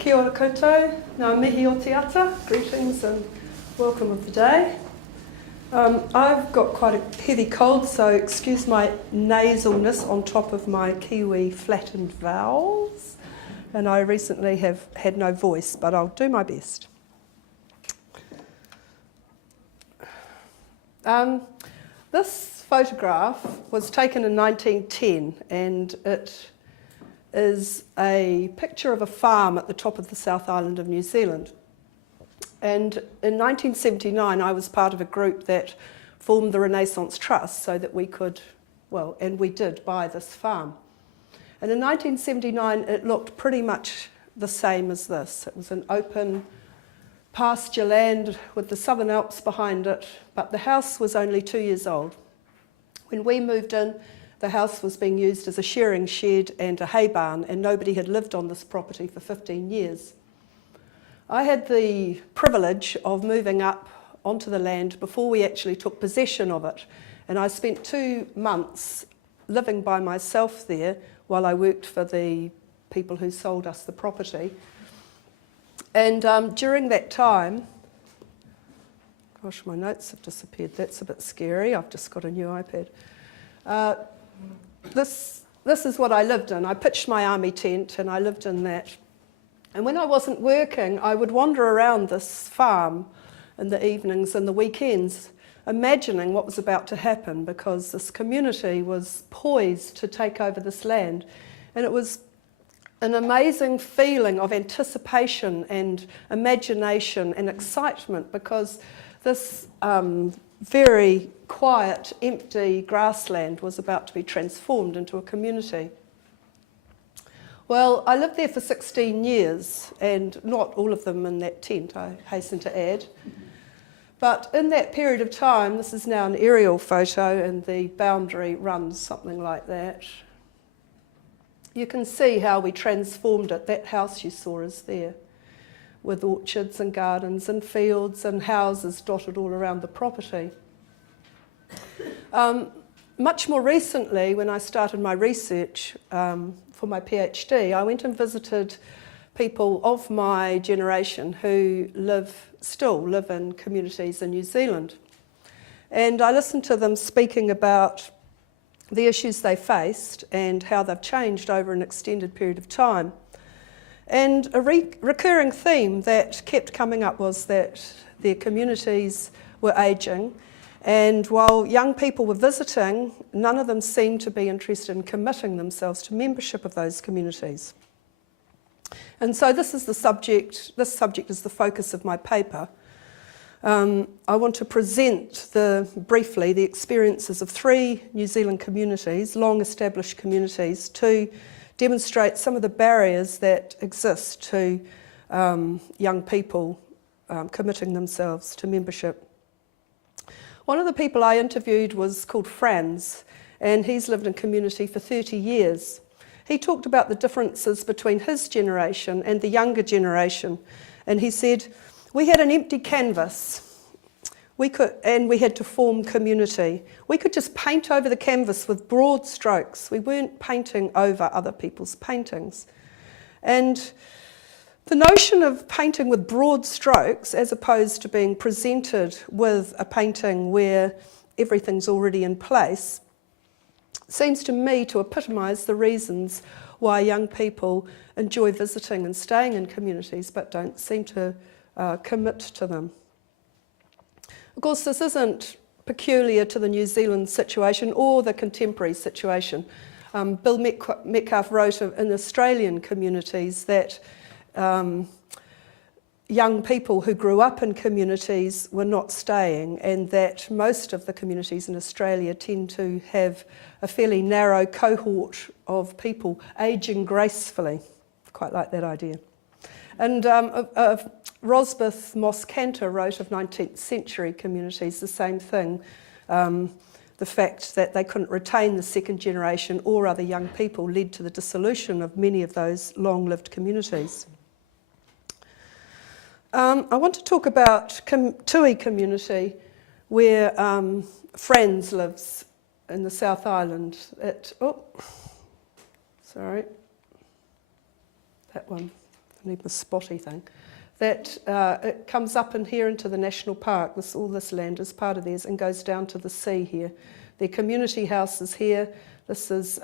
Kia ora koutou, ngā mihi o te ata, greetings and welcome of the day. I've got quite a heavy cold, so excuse my nasalness on top of my Kiwi flattened vowels, and I recently have had no voice, but I'll do my best. This photograph was taken in 1910, and it is a picture of a farm at the top of the South Island of New Zealand. And in 1979, I was part of a group that formed the Renaissance Trust so that we could, and we did, buy this farm. And in 1979, it looked pretty much the same as this. It was an open pasture land with the Southern Alps behind it, but the house was only 2 years old. When we moved in, the house was being used as a shearing shed and a hay barn, and nobody had lived on this property for 15 years. I had the privilege of moving up onto the land before we actually took possession of it, and I spent 2 months living by myself there while I worked for the people who sold us the property. And during that time, gosh, my notes have disappeared. That's a bit scary. I've just got a new iPad. This is what I lived in. I pitched my army tent and I lived in that. And when I wasn't working, I would wander around this farm in the evenings and the weekends, imagining what was about to happen, because this community was poised to take over this land. And it was an amazing feeling of anticipation and imagination and excitement, because this very quiet, empty grassland was about to be transformed into a community. Well, I lived there for 16 years, and not all of them in that tent, I hasten to add. But in that period of time, this is now an aerial photo, and the boundary runs something like that. You can see how we transformed it. That house you saw is there, with orchards and gardens and fields and houses dotted all around the property. Much more recently, when I started my research for my PhD, I went and visited people of my generation who still live in communities in New Zealand. And I listened to them speaking about the issues they faced and how they've changed over an extended period of time. And a recurring theme that kept coming up was that their communities were ageing, and while young people were visiting, none of them seemed to be interested in committing themselves to membership of those communities. And so this subject is the focus of my paper. I want to present briefly the experiences of 3 New Zealand communities, long-established communities, to demonstrate some of the barriers that exist to young people committing themselves to membership. One of the people I interviewed was called Franz, and he's lived in community for 30 years. He talked about the differences between his generation and the younger generation, and he said, we had an empty canvas. And we had to form community. We could just paint over the canvas with broad strokes. We weren't painting over other people's paintings. And the notion of painting with broad strokes, as opposed to being presented with a painting where everything's already in place, seems to me to epitomise the reasons why young people enjoy visiting and staying in communities but don't seem to commit to them. Of course, this isn't peculiar to the New Zealand situation or the contemporary situation. Bill Metcalf wrote in Australian communities that young people who grew up in communities were not staying, and that most of the communities in Australia tend to have a fairly narrow cohort of people ageing gracefully. Quite like that idea. And Rosbeth Moss Cantor wrote of 19th century communities the same thing, the fact that they couldn't retain the second generation or other young people led to the dissolution of many of those long-lived communities. I want to talk about Tui community, where Franz lives in the South Island. That one. need my spotty thing, that it comes up in here into the national park. All this land is part of theirs and goes down to the sea here. Their community house is here. This is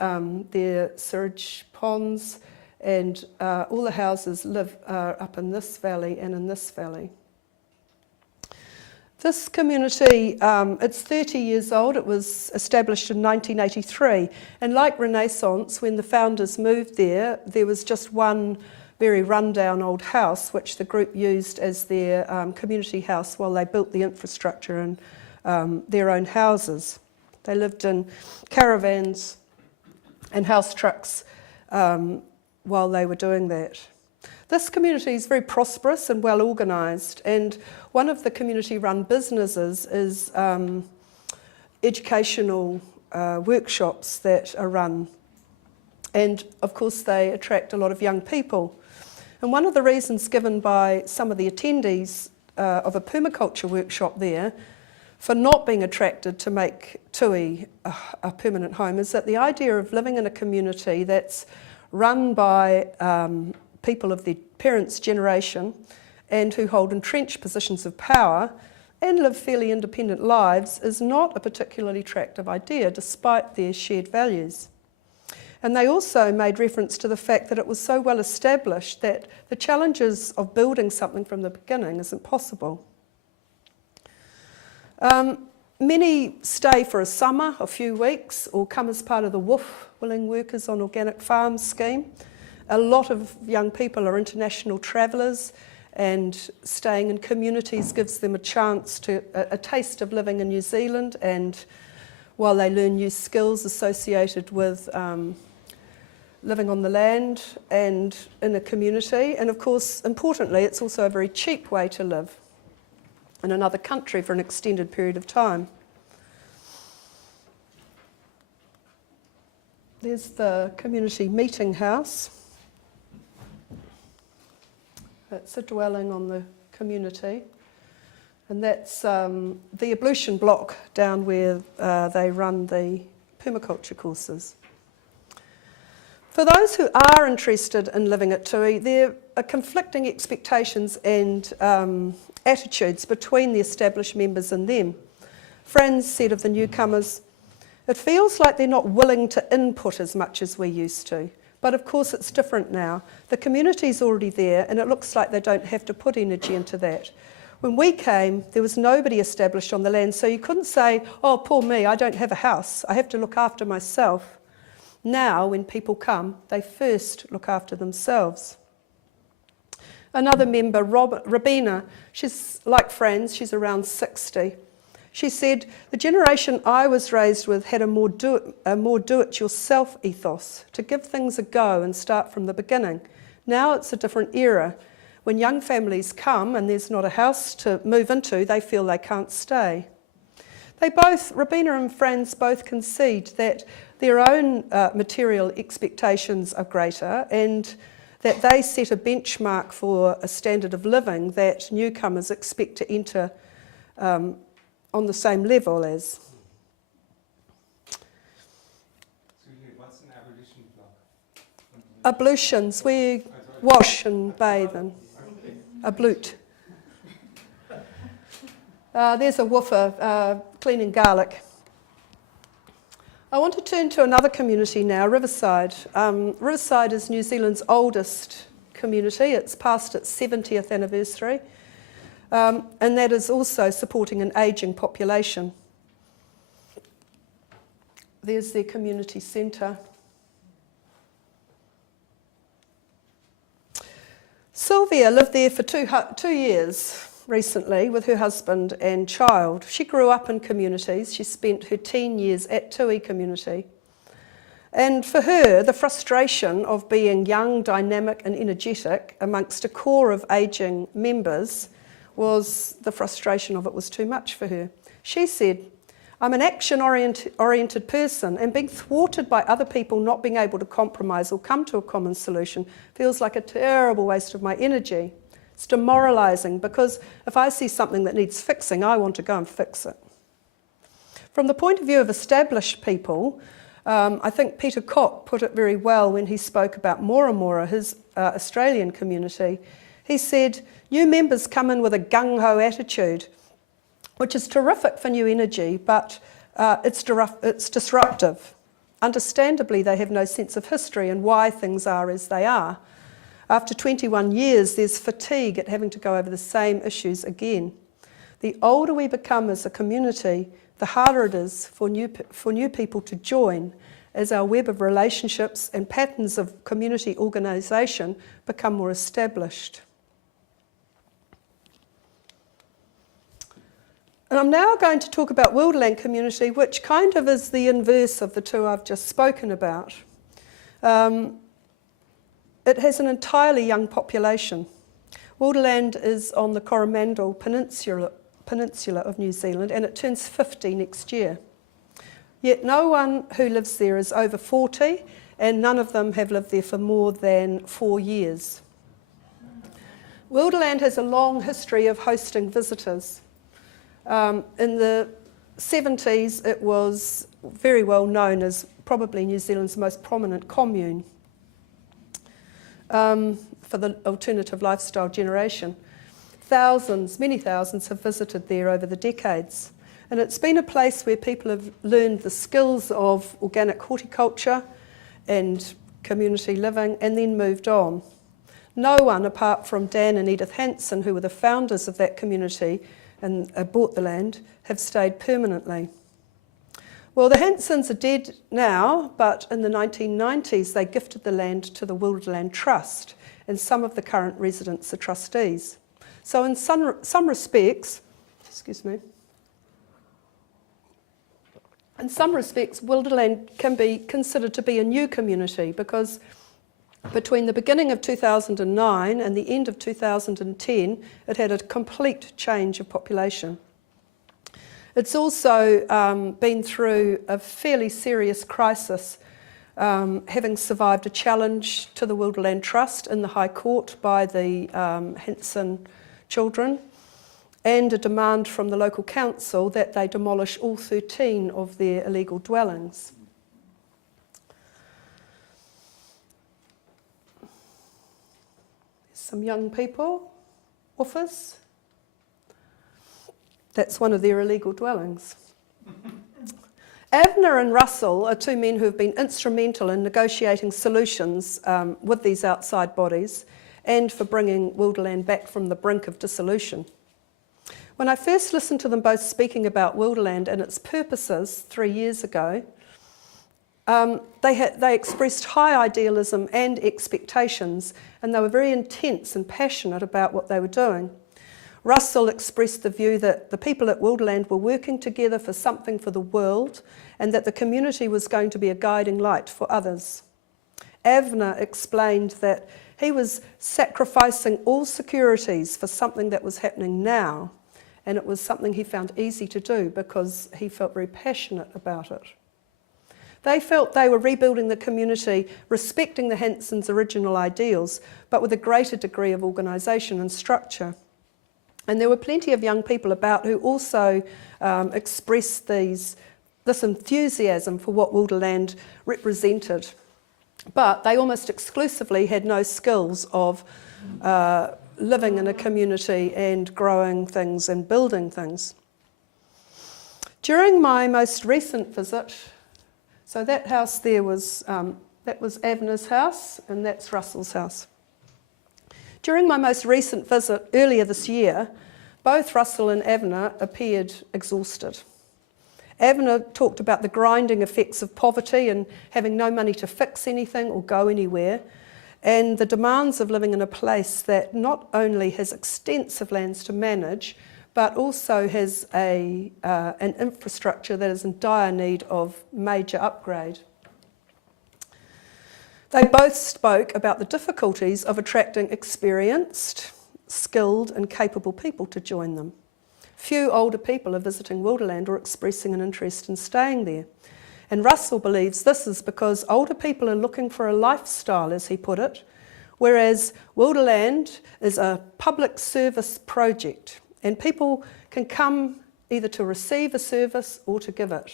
their sewage ponds, and all the houses live up in this valley and in this valley. This community, it's 30 years old. It was established in 1983. And like Renaissance, when the founders moved there, there was just one very rundown old house, which the group used as their community house while they built the infrastructure and their own houses. They lived in caravans and house trucks while they were doing that. This community is very prosperous and well organised, and one of the community-run businesses is educational workshops that are run, and of course they attract a lot of young people. And one of the reasons given by some of the attendees of a permaculture workshop there for not being attracted to make Tui a permanent home is that the idea of living in a community that's run by people of their parents' generation and who hold entrenched positions of power and live fairly independent lives is not a particularly attractive idea despite their shared values. And they also made reference to the fact that it was so well established that the challenges of building something from the beginning isn't possible. Many stay for a summer, a few weeks, or come as part of the WWOOF, Willing Workers on Organic Farms scheme. A lot of young people are international travellers, and staying in communities gives them a chance to a taste of living in New Zealand, and while they learn new skills associated with living on the land and in a community. And of course, importantly, it's also a very cheap way to live in another country for an extended period of time. There's the community meeting house. It's a dwelling on the community. And that's the ablution block down where they run the permaculture courses. For those who are interested in living at Tui, there are conflicting expectations and attitudes between the established members and them. Franz said of the newcomers, "It feels like they're not willing to input as much as we used to. But of course it's different now. The community's already there and it looks like they don't have to put energy into that. When we came, there was nobody established on the land, so you couldn't say, oh, poor me, I don't have a house. I have to look after myself. Now, when people come, they first look after themselves." Another member, Robina, she's like Franz, she's around 60. She said, "The generation I was raised with had a more do-it-yourself ethos, to give things a go and start from the beginning. Now it's a different era. When young families come and there's not a house to move into, they feel they can't stay." They both, Robina and Franz, both concede that their own material expectations are greater and that they set a benchmark for a standard of living that newcomers expect to enter on the same level as. What's an ablution block? Ablutions, we wash and bathe and ablute. There's a woofer cleaning garlic. I want to turn to another community now, Riverside. Riverside is New Zealand's oldest community. It's past its 70th anniversary. And that is also supporting an ageing population. There's their community centre. Sylvia lived there for 2 years recently with her husband and child. She grew up in communities. She spent her teen years at Tui community. And for her, the frustration of being young, dynamic and energetic amongst a core of ageing members was the frustration of it was too much for her. She said, "I'm an action-oriented person, and being thwarted by other people not being able to compromise or come to a common solution feels like a terrible waste of my energy. It's demoralising because if I see something that needs fixing, I want to go and fix it." From the point of view of established people, I think Peter Koch put it very well when he spoke about Mora Mora. His Australian community, he said, new members come in with a gung-ho attitude, which is terrific for new energy, but it's disruptive. Understandably, they have no sense of history and why things are as they are. After 21 years, there's fatigue at having to go over the same issues again. The older we become as a community, the harder it is for new people to join, as our web of relationships and patterns of community organisation become more established. And I'm now going to talk about Wilderland community, which kind of is the inverse of the two I've just spoken about. It has an entirely young population. Wilderland is on the Coromandel Peninsula of New Zealand, and it turns 50 next year. Yet no one who lives there is over 40, and none of them have lived there for more than 4 years. Wilderland has a long history of hosting visitors. In the 70s, it was very well known as probably New Zealand's most prominent commune for the alternative lifestyle generation. Thousands, many thousands have visited there over the decades. And it's been a place where people have learned the skills of organic horticulture and community living and then moved on. No one apart from Dan and Edith Hanson, who were the founders of that community and bought the land, have stayed permanently. Well, the Hansons are dead now, but in the 1990s they gifted the land to the Wilderland Trust, and some of the current residents are trustees. So in some respects, Wilderland can be considered to be a new community, because between the beginning of 2009 and the end of 2010, it had a complete change of population. It's also been through a fairly serious crisis, having survived a challenge to the Wilderland Trust in the High Court by the Hanson children, and a demand from the local council that they demolish all 13 of their illegal dwellings. Some young people, woofers. That's one of their illegal dwellings. Avner and Russell are two men who have been instrumental in negotiating solutions with these outside bodies and for bringing Wilderland back from the brink of dissolution. When I first listened to them both speaking about Wilderland and its purposes 3 years ago, they expressed high idealism and expectations, and they were very intense and passionate about what they were doing. Russell expressed the view that the people at Wilderland were working together for something for the world, and that the community was going to be a guiding light for others. Avner explained that he was sacrificing all securities for something that was happening now, and it was something he found easy to do because he felt very passionate about it. They felt they were rebuilding the community, respecting the Hansons' original ideals, but with a greater degree of organisation and structure. And there were plenty of young people about who also expressed this enthusiasm for what Wilderland represented. But they almost exclusively had no skills of living in a community and growing things and building things. During my most recent visit, so that house there was, that was Avner's house, and that's Russell's house. During my most recent visit earlier this year, both Russell and Avner appeared exhausted. Avner talked about the grinding effects of poverty and having no money to fix anything or go anywhere, and the demands of living in a place that not only has extensive lands to manage, but also has an infrastructure that is in dire need of major upgrade. They both spoke about the difficulties of attracting experienced, skilled and capable people to join them. Few older people are visiting Wilderland or expressing an interest in staying there. And Russell believes this is because older people are looking for a lifestyle, as he put it, whereas Wilderland is a public service project, and people can come either to receive a service or to give it.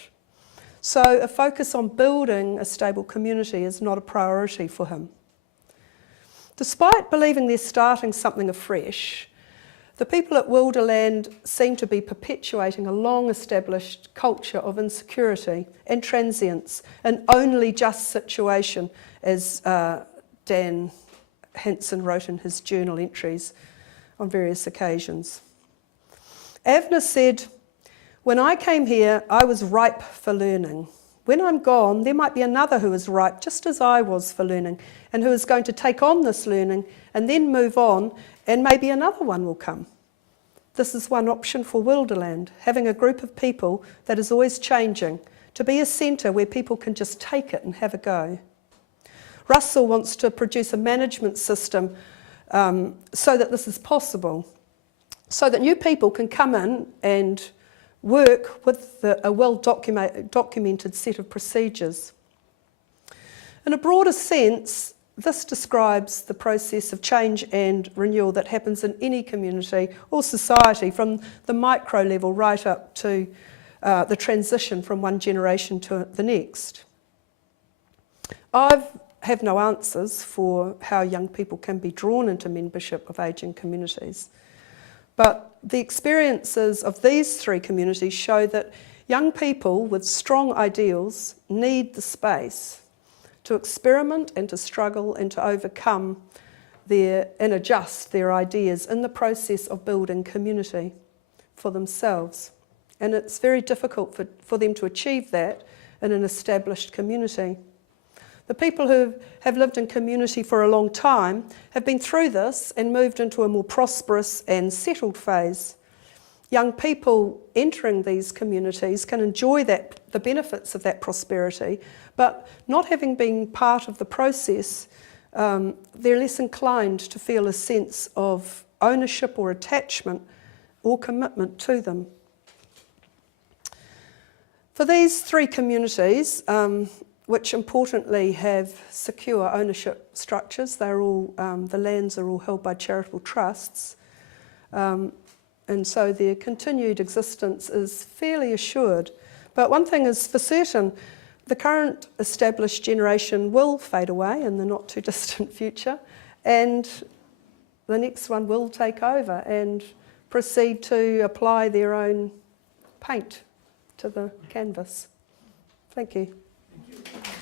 So a focus on building a stable community is not a priority for him. Despite believing they're starting something afresh, the people at Wilderland seem to be perpetuating a long-established culture of insecurity and transience, an only just situation, as Dan Hansen wrote in his journal entries on various occasions. Avner said, "When I came here, I was ripe for learning. When I'm gone, there might be another who is ripe, just as I was for learning, and who is going to take on this learning and then move on, and maybe another one will come. This is one option for Wilderland, having a group of people that is always changing, to be a centre where people can just take it and have a go." Russell wants to produce a management system so that this is possible, so that new people can come in and work with a well-documented set of procedures. In a broader sense, this describes the process of change and renewal that happens in any community or society, from the micro level right up to the transition from one generation to the next. I have no answers for how young people can be drawn into membership of ageing communities, but the experiences of these three communities show that young people with strong ideals need the space to experiment and to struggle and to overcome and adjust their ideas in the process of building community for themselves. And it's very difficult for them to achieve that in an established community. The people who have lived in community for a long time have been through this and moved into a more prosperous and settled phase. Young people entering these communities can enjoy the benefits of that prosperity, but not having been part of the process, they're less inclined to feel a sense of ownership or attachment or commitment to them. For these three communities, which importantly have secure ownership structures, they're all, the lands are all held by charitable trusts, and so their continued existence is fairly assured. But one thing is for certain, the current established generation will fade away in the not too distant future, and the next one will take over and proceed to apply their own paint to the canvas. Thank you. Thank you.